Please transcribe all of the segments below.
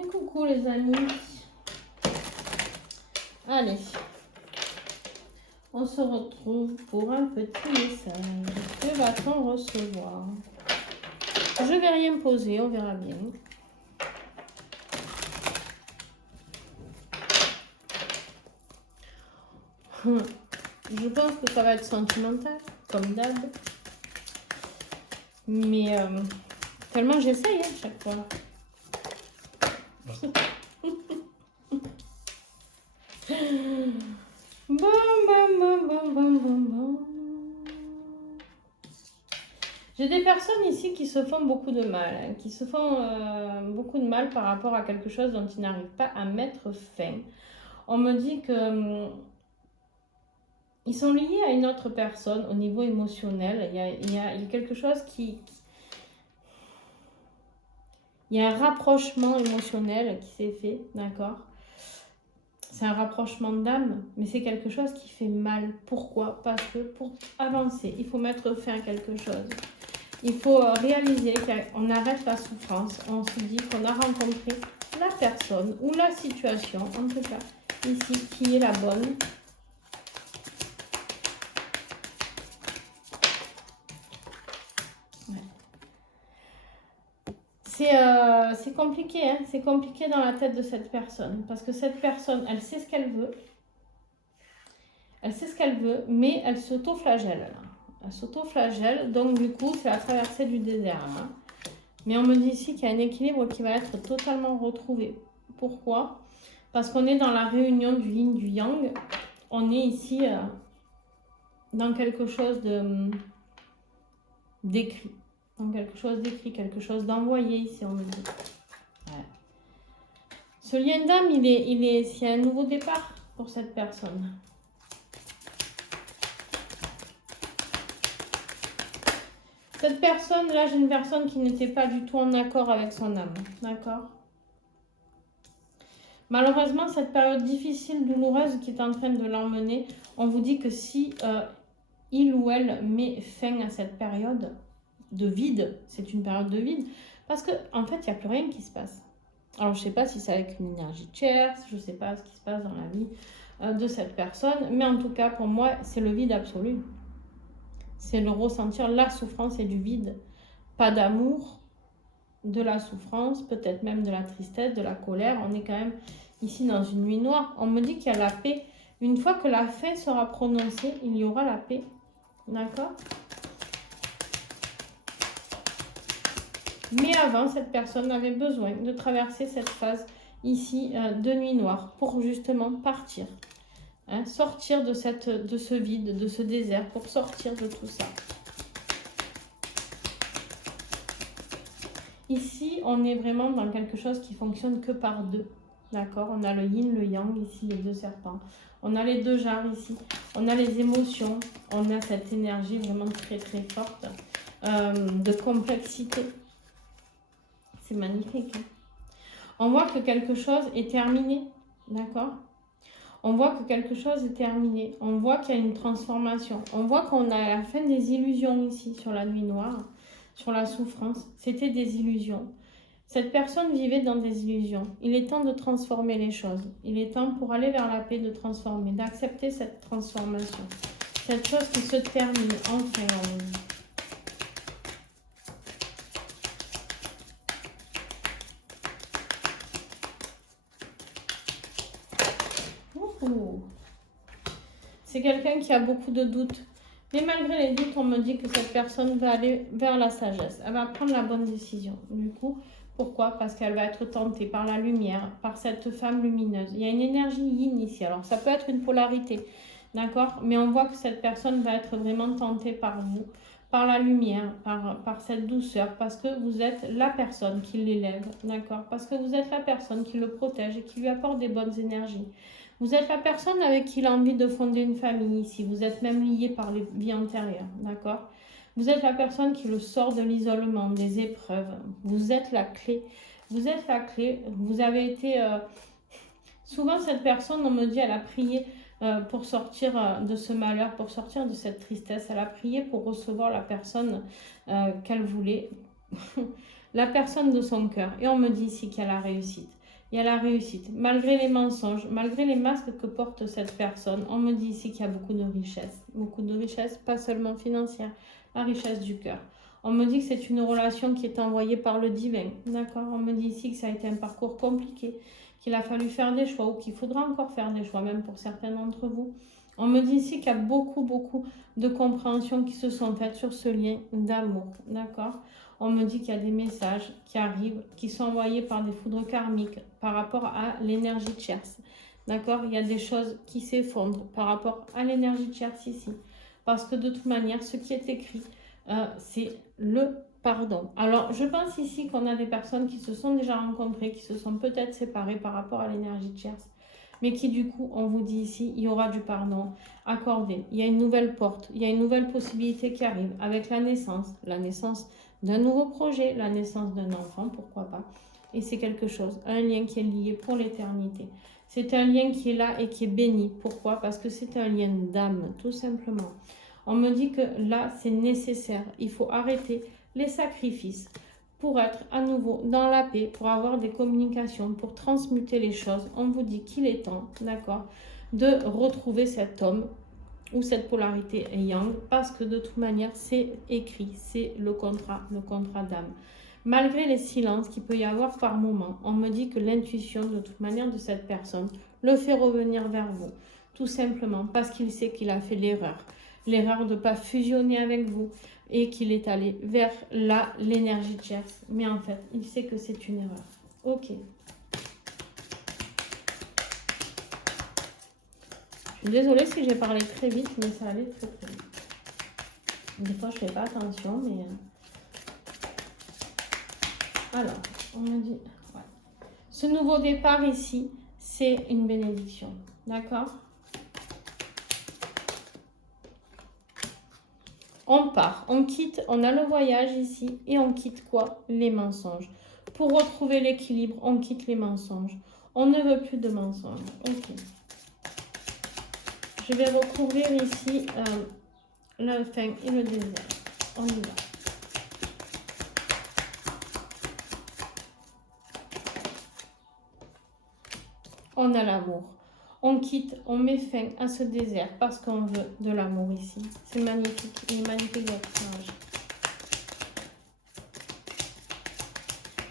Et coucou les amis. Allez, on se retrouve pour un petit message. Que va-t-on recevoir? Je vais rien poser, on verra bien. Je pense que ça va être sentimental, comme d'hab. Mais tellement j'essaye chaque fois. J'ai des personnes ici qui se font beaucoup de mal, qui se font beaucoup de mal par rapport à quelque chose dont ils n'arrivent pas à mettre fin. On me dit que ils sont liés à une autre personne au niveau émotionnel. Il y a quelque chose qui... Il y a un rapprochement émotionnel qui s'est fait, d'accord? C'est un rapprochement d'âme, mais c'est quelque chose qui fait mal. Pourquoi? Parce que pour avancer, il faut mettre fin à quelque chose. Il faut réaliser qu'on arrête la souffrance. On se dit qu'on a rencontré la personne ou la situation, en tout cas, ici, qui est la bonne. C'est compliqué, hein? C'est compliqué dans la tête de cette personne. Parce que cette personne, elle sait ce qu'elle veut. Elle sait ce qu'elle veut, mais elle s'auto-flagelle. Elle s'auto-flagelle, donc du coup, c'est la traversée du désert. Hein. Mais on me dit ici qu'il y a un équilibre qui va être totalement retrouvé. Pourquoi? Parce qu'on est dans la réunion du yin, du yang. On est ici dans quelque chose d'écrit. Dans quelque chose d'écrit, quelque chose d'envoyé ici, on me dit. Ouais. Ce lien d'âme, c'est un nouveau départ pour cette personne. Cette personne, là, j'ai une personne qui n'était pas du tout en accord avec son âme. D'accord? Malheureusement, cette période difficile, douloureuse qui est en train de l'emmener, on vous dit que si il ou elle met fin à cette période de vide, c'est une période de vide, parce qu'en fait, il n'y a plus rien qui se passe. Alors, je ne sais pas si c'est avec une énergie tierce, je ne sais pas ce qui se passe dans la vie de cette personne, mais en tout cas, pour moi, c'est le vide absolu. C'est le ressentir la souffrance et du vide. Pas d'amour, de la souffrance, peut-être même de la tristesse, de la colère. On est quand même ici dans une nuit noire. On me dit qu'il y a la paix. Une fois que la fin sera prononcée, il y aura la paix. D'accord? Mais avant, cette personne avait besoin de traverser cette phase ici de nuit noire pour justement partir. Hein, sortir de ce vide, de ce désert, pour sortir de tout ça. Ici, on est vraiment dans quelque chose qui fonctionne que par deux. D'accord? On a le yin, le yang, ici, les deux serpents. On a les deux jarres ici. On a les émotions. On a cette énergie vraiment très, très forte de complexité. C'est magnifique. Hein? On voit que quelque chose est terminé. D'accord? On voit que quelque chose est terminé. On voit qu'il y a une transformation. On voit qu'on a la fin des illusions ici, sur la nuit noire, sur la souffrance. C'était des illusions. Cette personne vivait dans des illusions. Il est temps de transformer les choses. Il est temps pour aller vers la paix de transformer, d'accepter cette transformation. Cette chose qui se termine enfin en nous. C'est quelqu'un qui a beaucoup de doutes. Mais malgré les doutes, on me dit que cette personne va aller vers la sagesse. Elle va prendre la bonne décision. Du coup, pourquoi? Parce qu'elle va être tentée par la lumière, par cette femme lumineuse. Il y a une énergie yin ici. Alors, ça peut être une polarité, d'accord? Mais on voit que cette personne va être vraiment tentée par vous, par la lumière, par cette douceur, parce que vous êtes la personne qui l'élève, d'accord? Parce que vous êtes la personne qui le protège et qui lui apporte des bonnes énergies. Vous êtes la personne avec qui il a envie de fonder une famille ici. Vous êtes même lié par les vies antérieures, d'accord? Vous êtes la personne qui le sort de l'isolement, des épreuves. Vous êtes la clé. Vous êtes la clé. Vous avez été... Souvent, cette personne, on me dit, elle a prié pour sortir de ce malheur, pour sortir de cette tristesse. Elle a prié pour recevoir la personne qu'elle voulait, la personne de son cœur. Et on me dit ici qu'elle a réussi. il y a la réussite. Malgré les mensonges, malgré les masques que porte cette personne, on me dit ici qu'il y a beaucoup de richesse. Beaucoup de richesse, pas seulement financière, la richesse du cœur. On me dit que c'est une relation qui est envoyée par le divin. D'accord? On me dit ici que ça a été un parcours compliqué, qu'il a fallu faire des choix ou qu'il faudra encore faire des choix, même pour certains d'entre vous. On me dit ici qu'il y a beaucoup de compréhensions qui se sont faites sur ce lien d'amour. D'accord? On me dit qu'il y a des messages qui arrivent, qui sont envoyés par des foudres karmiques par rapport à l'énergie tierce. D'accord? Il y a des choses qui s'effondrent par rapport à l'énergie tierce ici. Parce que de toute manière, ce qui est écrit, c'est le pardon. Alors, je pense ici qu'on a des personnes qui se sont déjà rencontrées, qui se sont peut-être séparées par rapport à l'énergie tierce. Mais qui du coup, on vous dit ici, il y aura du pardon accordé. Il y a une nouvelle porte, il y a une nouvelle possibilité qui arrive avec la naissance d'un nouveau projet, la naissance d'un enfant, pourquoi pas. Et c'est quelque chose, un lien qui est lié pour l'éternité. C'est un lien qui est là et qui est béni. Pourquoi? Parce que c'est un lien d'âme, tout simplement. On me dit que là, c'est nécessaire. Il faut arrêter les sacrifices pour être à nouveau dans la paix, pour avoir des communications, pour transmuter les choses. On vous dit qu'il est temps, d'accord, de retrouver cet homme ou cette polarité yang, parce que de toute manière, c'est écrit, c'est le contrat d'âme. Malgré les silences qu'il peut y avoir par moment, on me dit que l'intuition, de toute manière, de cette personne le fait revenir vers vous, tout simplement parce qu'il sait qu'il a fait l'erreur de ne pas fusionner avec vous, et qu'il est allé vers l'énergie tierce. Mais en fait, il sait que c'est une erreur. Ok. Je suis désolée si j'ai parlé très vite, mais ça allait très vite. Des fois, je ne fais pas attention, mais... Alors, on me dit... Ouais. Ce nouveau départ ici, c'est une bénédiction. D'accord? On part, on quitte, on a le voyage ici et on quitte quoi? Les mensonges. Pour retrouver l'équilibre, on quitte les mensonges. On ne veut plus de mensonges. Ok. Je vais recouvrir ici la fin et le désert. On y va. On a l'amour. On quitte, on met fin à ce désert parce qu'on veut de l'amour ici. C'est magnifique, il est magnifique votre personnage.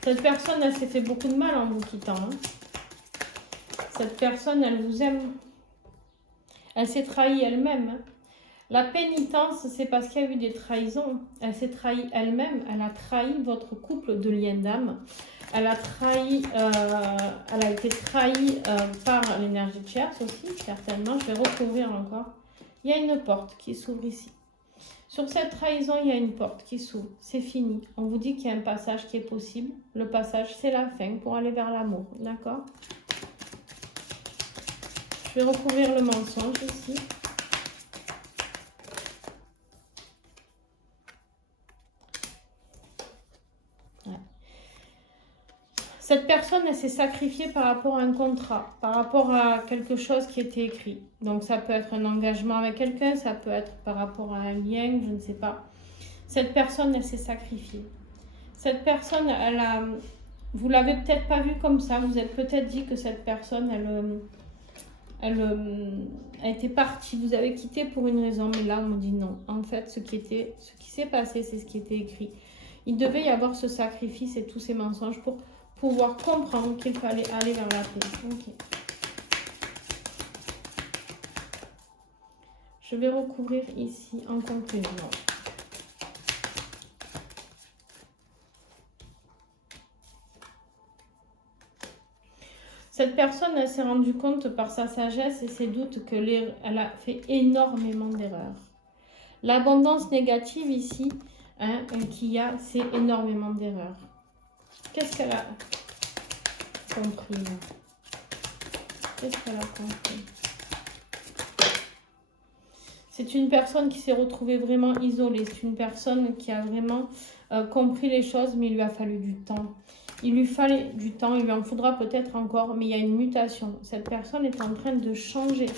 Cette personne, elle s'est fait beaucoup de mal en vous quittant. Hein. Cette personne, elle vous aime. Elle s'est trahie elle-même. Hein. La pénitence, c'est parce qu'il y a eu des trahisons. Elle s'est trahie elle-même. Elle a trahi votre couple de lien d'âme. Elle a été trahie par l'énergie tierce aussi, certainement. Je vais recouvrir encore. Il y a une porte qui s'ouvre ici. Sur cette trahison, il y a une porte qui s'ouvre. C'est fini. On vous dit qu'il y a un passage qui est possible. Le passage, c'est la fin pour aller vers l'amour. D'accord? Je vais recouvrir le mensonge ici. Cette personne, elle s'est sacrifiée par rapport à un contrat, par rapport à quelque chose qui était écrit. Donc, ça peut être un engagement avec quelqu'un, ça peut être par rapport à un lien, je ne sais pas. Cette personne, elle s'est sacrifiée. Cette personne, vous l'avez peut-être pas vue comme ça. Vous êtes peut-être dit que cette personne, elle était partie. Vous avez quitté pour une raison, mais là, on me dit non. En fait, ce qui s'est passé, c'est ce qui était écrit. Il devait y avoir ce sacrifice et tous ces mensonges pour pouvoir comprendre qu'il fallait aller vers la paix. Okay. Je vais recouvrir ici en conclusion. Cette personne, elle s'est rendue compte par sa sagesse et ses doutes qu'elle a fait énormément d'erreurs. L'abondance négative ici, hein, qu'il y a, c'est énormément d'erreurs. Qu'est-ce qu'elle a compris? Qu'est-ce qu'elle a compris? C'est une personne qui s'est retrouvée vraiment isolée. C'est une personne qui a vraiment compris les choses, mais il lui a fallu du temps. Il lui fallait du temps, il lui en faudra peut-être encore, mais il y a une mutation. Cette personne est en train de changer.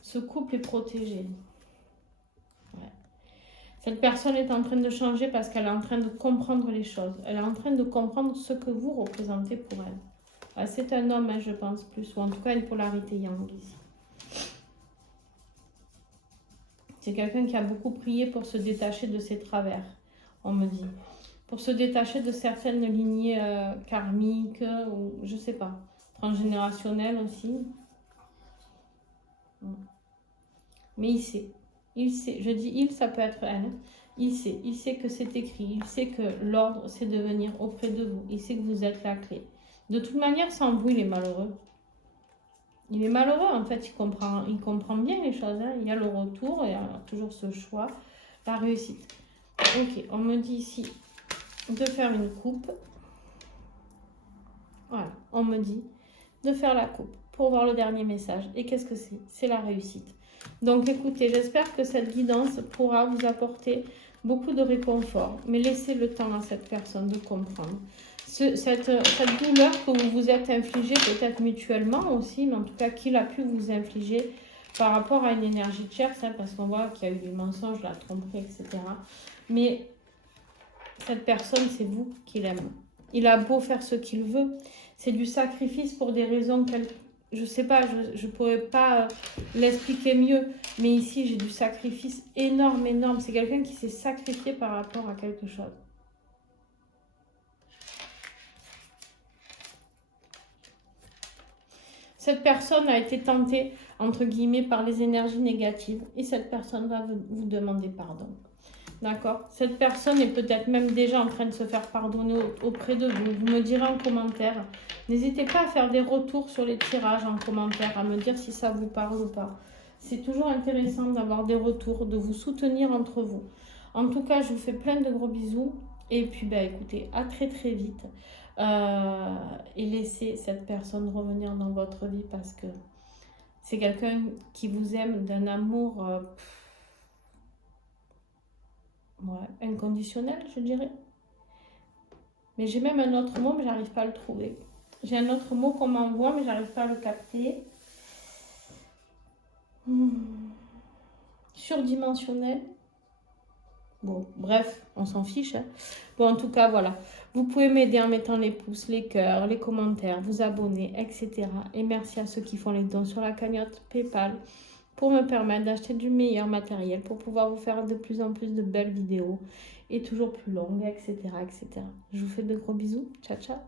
Ce couple est protégé. Cette personne est en train de changer parce qu'elle est en train de comprendre les choses. Elle est en train de comprendre ce que vous représentez pour elle. C'est un homme, hein, je pense, plus, ou en tout cas une polarité yang ici. C'est quelqu'un qui a beaucoup prié pour se détacher de ses travers, on me dit. Pour se détacher de certaines lignées karmiques, ou je sais pas, transgénérationnelles aussi. Mais il sait, je dis il, ça peut être elle. Il sait que c'est écrit, il sait que l'ordre c'est de venir auprès de vous, il sait que vous êtes la clé. De toute manière, sans vous, il est malheureux. Il est malheureux, en fait, il comprend bien les choses. Hein. Il y a le retour, il y a toujours ce choix, la réussite. Ok, on me dit ici de faire une coupe. Voilà, on me dit de faire la coupe pour voir le dernier message. Et qu'est-ce que c'est? C'est la réussite. Donc écoutez, j'espère que cette guidance pourra vous apporter beaucoup de réconfort. Mais laissez le temps à cette personne de comprendre. Cette douleur que vous vous êtes infligée, peut-être mutuellement aussi, mais en tout cas qu'il a pu vous infliger par rapport à une énergie de chair, ça, parce qu'on voit qu'il y a eu du mensonge, la tromperie, etc. Mais cette personne, c'est vous qui l'aime. Il a beau faire ce qu'il veut, c'est du sacrifice pour des raisons je sais pas, je pourrais pas l'expliquer mieux, mais ici j'ai du sacrifice énorme, énorme. C'est quelqu'un qui s'est sacrifié par rapport à quelque chose. Cette personne a été tentée, entre guillemets, par les énergies négatives et cette personne va vous demander pardon. D'accord? Cette personne est peut-être même déjà en train de se faire pardonner auprès de vous. Vous me direz en commentaire. N'hésitez pas à faire des retours sur les tirages en commentaire, à me dire si ça vous parle ou pas. C'est toujours intéressant d'avoir des retours, de vous soutenir entre vous. En tout cas, je vous fais plein de gros bisous. Et puis, écoutez, à très très vite. Et laissez cette personne revenir dans votre vie parce que c'est quelqu'un qui vous aime d'un amour... inconditionnel, je dirais. Mais j'ai même un autre mot, mais j'arrive pas à le trouver. J'ai un autre mot qu'on m'envoie, mais j'arrive pas à le capter. Surdimensionnel. Bon, bref, on s'en fiche. Hein. Bon, en tout cas, voilà. Vous pouvez m'aider en mettant les pouces, les cœurs, les commentaires, vous abonner, etc. Et merci à ceux qui font les dons sur la cagnotte PayPal pour me permettre d'acheter du meilleur matériel, pour pouvoir vous faire de plus en plus de belles vidéos et toujours plus longues, etc., etc. Je vous fais de gros bisous. Ciao, ciao.